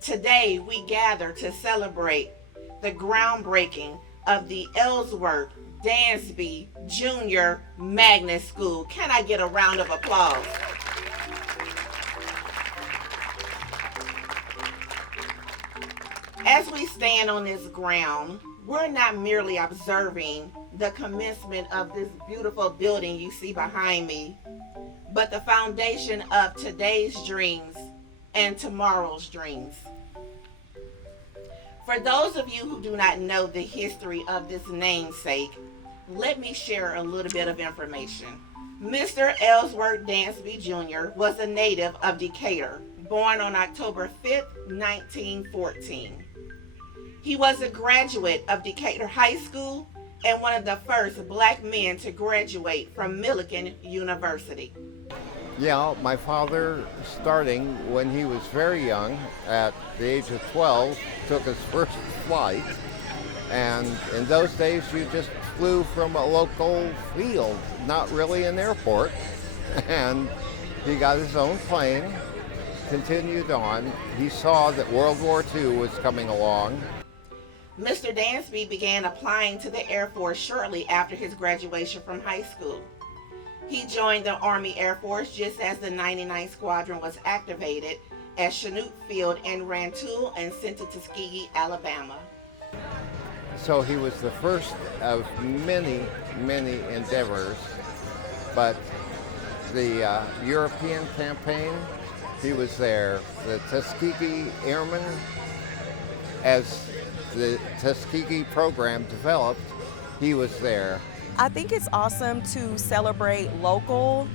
Today we gather to celebrate the groundbreaking of the Ellsworth Dansby Junior Magnet School. Can I get a round of applause? As we stand on this ground, we're not merely observing the commencement of this beautiful building you see behind me, but the foundation of today's dreams and tomorrow's dreams. For those of you who do not know the history of this namesake, let me share a little bit of information. Mr. Ellsworth Dansby Jr. was a native of Decatur, born on October 5th, 1914. He was a graduate of Decatur High School and one of the first black men to graduate from Millikan University. Yeah, my father, starting when he was very young, at the age of 12, took his first flight. And in those days, you just flew from a local field, not really an airport. And he got his own plane, continued on. He saw that World War II was coming along. Mr. Dansby began applying to the Air Force shortly after his graduation from high school. He joined the Army Air Force just as the 99th Squadron was activated at Chinook Field in Rantoul and sent to Tuskegee, Alabama. So he was the first of many, many endeavors, but the European campaign, he was there. The Tuskegee Airmen, as the Tuskegee program developed, he was there. I think it's awesome to celebrate local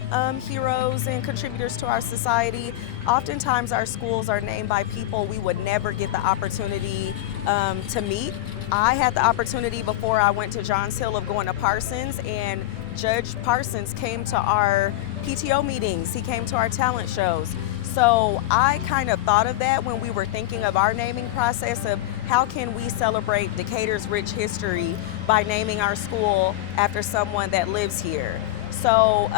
heroes and contributors to our society. Oftentimes our schools are named by people we would never get the opportunity to meet. I had the opportunity before I went to Johns Hill of going to Parsons, and Judge Parsons came to our PTO meetings. He came to our talent shows. So I kind of thought of that when we were thinking of our naming process of how can we celebrate Decatur's rich history by naming our school after someone that lives here. So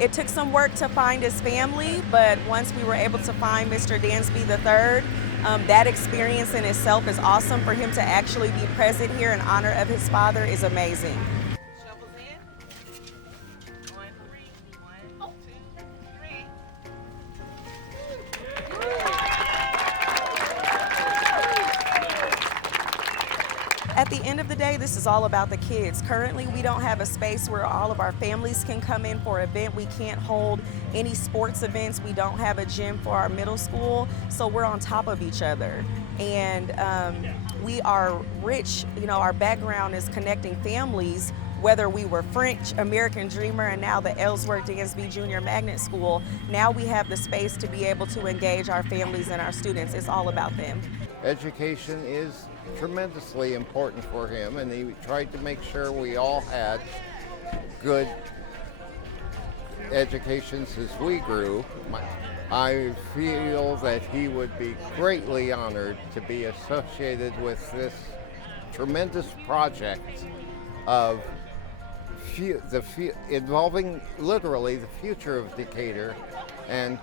it took some work to find his family, but once we were able to find Mr. Dansby III, that experience in itself is awesome. For him to actually be present here in honor of his father is amazing. At the end of the day, this is all about the kids. Currently, we don't have a space where all of our families can come in for an event. We can't hold any sports events. We don't have a gym for our middle school, so we're on top of each other. And we are rich, you know, our background is connecting families, whether we were French, American Dreamer, and now the Ellsworth Dansby Junior Magnet School. Now we have the space to be able to engage our families and our students. It's all about them. Education is tremendously important for him, and he tried to make sure we all had good educations as we grew. I feel that he would be greatly honored to be associated with this tremendous project of involving literally the future of Decatur and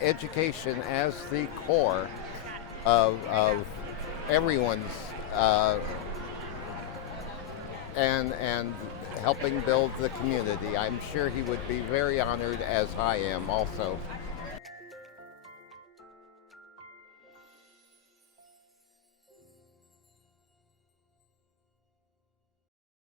education as the core of everyone's and helping build the community. I'm sure he would be very honored, as I am also.